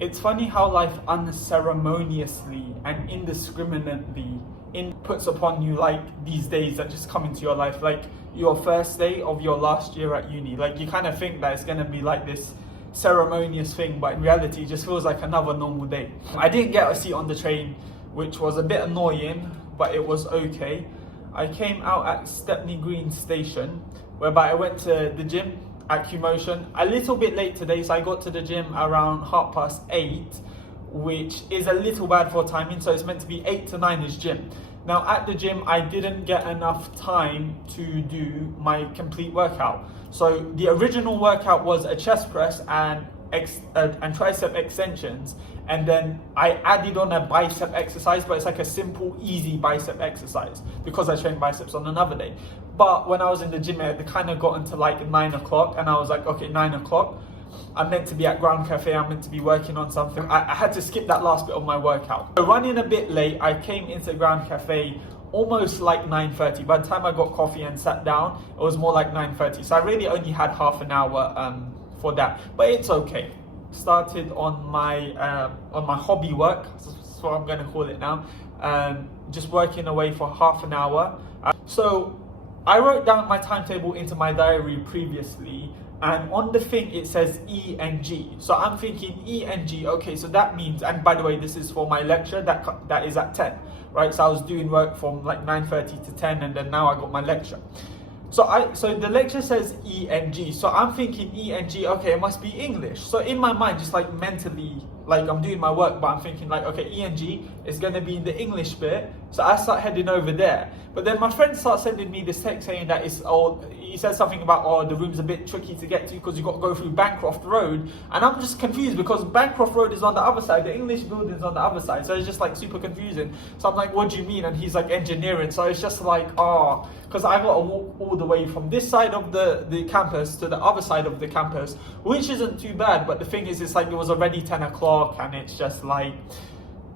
It's funny how life unceremoniously and indiscriminately puts upon you like these days that just come into your life, like your first day of your last year at uni. Like you kind of think that it's going to be like this ceremonious thing, but in reality it just feels like another normal day. I didn't get a seat on the train, which was a bit annoying, but it was okay. I came out at Stepney Green Station, whereby I went to the gym at QMUL. A little bit late today, so I got to the gym around 8:30, which is a little bad for timing, so it's meant to be 8 to 9 is gym. Now at the gym, I didn't get enough time to do my complete workout. So the original workout was a chest press and tricep extensions, and then I added on a bicep exercise, but it's like a simple, easy bicep exercise because I trained biceps on another day. But when I was in the gym, it kind of got into like 9 o'clock, and I was like, okay, 9 o'clock. I'm meant to be at Ground Cafe, I'm meant to be working on something. I had to skip that last bit of my workout. So running a bit late, I came into Ground Cafe almost like 9:30. By the time I got coffee and sat down, it was more like 9:30. So I really only had half an hour for that, but it's okay. Started on my hobby work, that's what I'm going to call it now. Just working away for half an hour. So I wrote down my timetable into my diary previously, and on the thing it says E and G. So I'm thinking E and G, okay, so that means, and by the way, this is for my lecture that is at 10, right? So I was doing work from like 9:30 to 10, and then now I got my lecture. So the lecture says E and G. So I'm thinking E and G, okay, it must be English. So in my mind, just like mentally, like I'm doing my work, but I'm thinking like, okay, E and G is going to be in the English bit. So I start heading over there. But then my friend starts sending me this text saying that he says something about, the room's a bit tricky to get to because you got to go through Bancroft Road. And I'm just confused because Bancroft Road is on the other side, the English building's on the other side. So it's just like super confusing. So I'm like, what do you mean? And he's like, engineering. So it's just like, because I got to walk all the way from this side of the campus to the other side of the campus, which isn't too bad. But the thing is, it's like it was already 10 o'clock, and it's just like,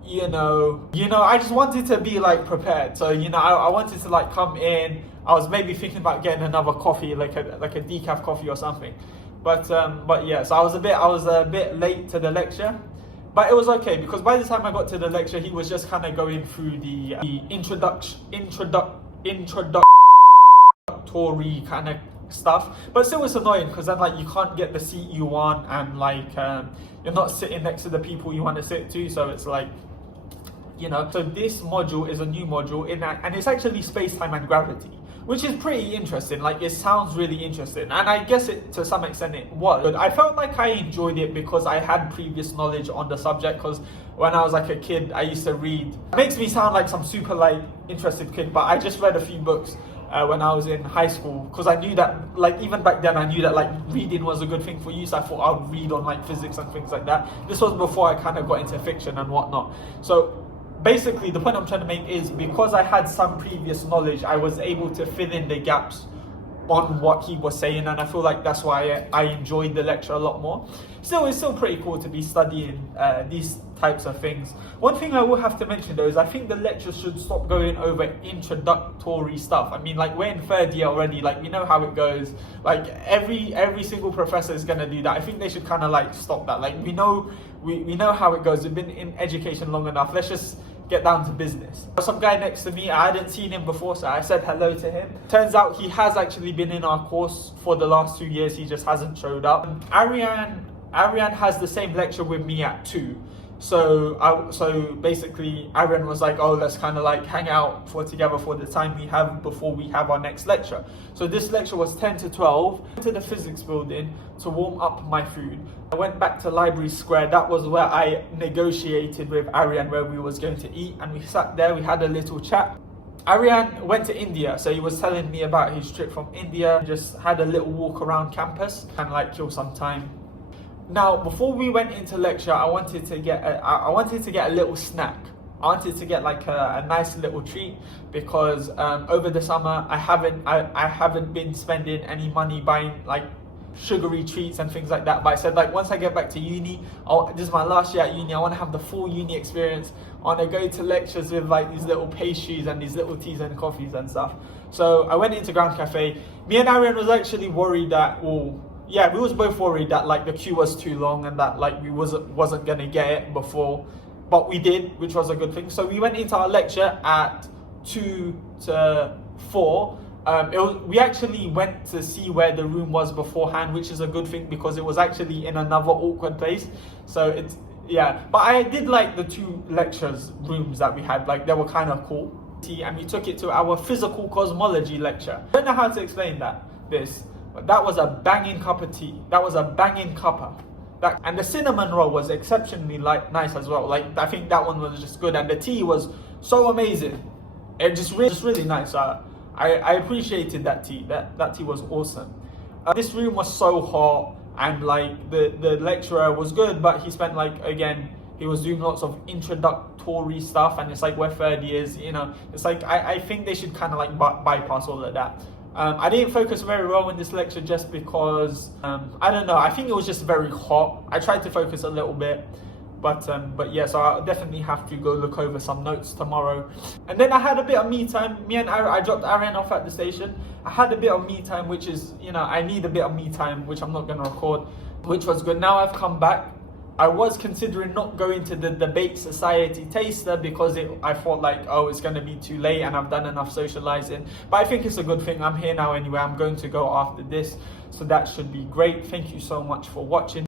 you know, I just wanted to be like prepared. So, I wanted to like come in. I was maybe thinking about getting another coffee, like a decaf coffee or something. But yeah, so I was a bit late to the lecture. But it was okay, because by the time I got to the lecture, he was just kind of going through the introductory kind of stuff. But still, it's annoying because then like you can't get the seat you want, and like you're not sitting next to the people you want to sit to. So it's like, so this module is a new module and it's actually space-time and gravity, which is pretty interesting. Like, it sounds really interesting, and I guess it to some extent it was. But I felt like I enjoyed it because I had previous knowledge on the subject, because when I was like a kid, I used to read. It makes me sound like some super like interested kid, but I just read a few books when I was in high school, because I knew that, like, even back then I knew that like reading was a good thing for you, so I thought I would read on like physics and things like that. This was before I kind of got into fiction and whatnot. So basically, the point I'm trying to make is, because I had some previous knowledge, I was able to fill in the gaps on what he was saying, and I feel like that's why I enjoyed the lecture a lot more. Still, it's still pretty cool to be studying these types of things. One thing I will have to mention though is I think the lecture should stop going over introductory stuff. I mean, like, we're in third year already, like we know how it goes. Like every single professor is gonna do that. I think they should kind of like stop that. Like, we know how it goes. We've been in education long enough. Let's just get down to business. Some guy next to me, I hadn't seen him before, so I said hello to him. Turns out he has actually been in our course for the last 2 years, he just hasn't showed up. Arian has the same lecture with me at 2. So basically Arian was like, oh, let's kind of like hang out together for the time we have before we have our next lecture. So this lecture was 10 to 12. I went to the physics building to warm up my food. I went back to Library Square. That was where I negotiated with Arian where we was going to eat, and we sat there, we had a little chat. Arian went to India, so he was telling me about his trip from India. Just had a little walk around campus and like kill some time. Now, before we went into lecture, I wanted to get a little snack. I wanted to get like a nice little treat, because over the summer I haven't been spending any money buying like sugary treats and things like that. But I said, like, once I get back to uni, this is my last year at uni, I want to have the full uni experience. I want to go to lectures with like these little pastries and these little teas and coffees and stuff. So I went into Ground Cafe. Me and Arian was actually worried that, yeah, we was both worried that like the queue was too long and that like we wasn't gonna get it before, but we did, which was a good thing. So we went into our lecture at 2 to 4. We actually went to see where the room was beforehand, which is a good thing because it was actually in another awkward place. So it's, yeah, but I did like the 2 lectures rooms that we had, like they were kind of cool. And we took it to our physical cosmology lecture. I don't know how to explain this, but that was a banging cup of tea. That was a banging cuppa. And the cinnamon roll was exceptionally nice as well. Like I think that one was just good, and the tea was so amazing. It just really nice. I appreciated that tea. That tea was awesome. This room was so hot, and like the lecturer was good, but he spent he was doing lots of introductory stuff, and it's like we're third years, it's like I think they should kind of like bypass all of that. I didn't focus very well in this lecture just because I don't know, I think it was just very hot. I tried to focus a little bit, but yeah, so I'll definitely have to go look over some notes tomorrow. And then I had a bit of me time. I dropped Aaron off at the station. I had a bit of me time, which is, I need a bit of me time, which I'm not going to record, which was good. Now I've come back. I was considering not going to the debate society taster because I thought like, oh, it's going to be too late and I've done enough socializing. But I think it's a good thing. I'm here now anyway. I'm going to go after this. So that should be great. Thank you so much for watching.